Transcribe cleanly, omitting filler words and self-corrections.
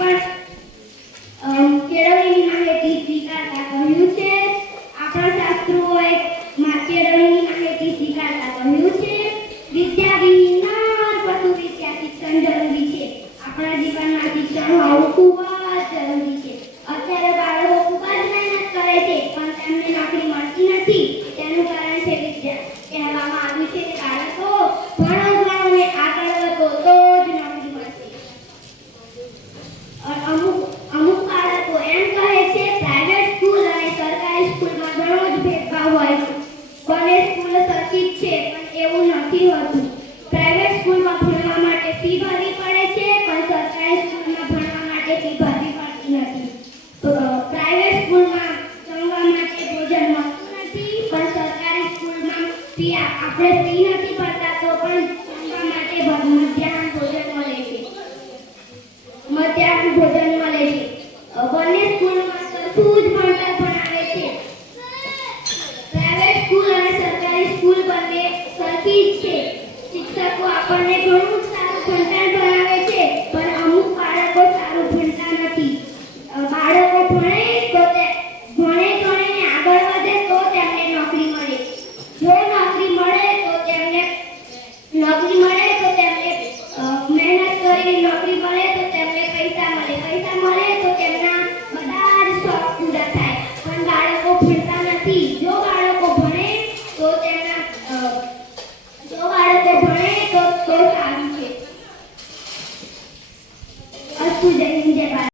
પણ કેળવણીની માહિતી સ્વીકારતા કહ્યું છે. આપણા શાસ્ત્રોએ કેળવણીની માહિતી સ્વીકારતા કહ્યું છે. વિદ્યા વિના પશુ વિદ્યા શિક્ષણ જરૂરી છે. આપણા જીવનમાં શિક્ષણ હોવું ખૂબ જ જરૂરી છે. અત્યારે બાળકો ખૂબ જ મહેનત કરે છે પણ તેમને નોકરી મળતી નથી. તેનું કારણ છે વિદ્યા. કહેવામાં આવ્યું છે કે બાળકો ભણો ભણો ને આગળ વધો તો જ નોકરી મળશે. અમુક બાળકો એમ કહે છે પ્રાઇવેટ સ્કૂલ અને સરકારી સ્કૂલમાં ઘણો જ ભેદભાવ હોય છે. બંને સ્કૂલ સરખી જ છે પણ એવું નથી હોતું. પ્રાઇવેટ સ્કૂલમાં ભણવા માટે ફી ભરવી પડે છે પણ સરકારી સ્કૂલમાં ભણવા માટે ફી ભરવી પડતી નથી. પ્રાઇવેટ સ્કૂલમાં જમવા માટે ભોજન મળતું નથી પણ સરકારી સ્કૂલમાં આપણે ફી નથી ભરતા તો પણ જમવા માટે મધ્યાહન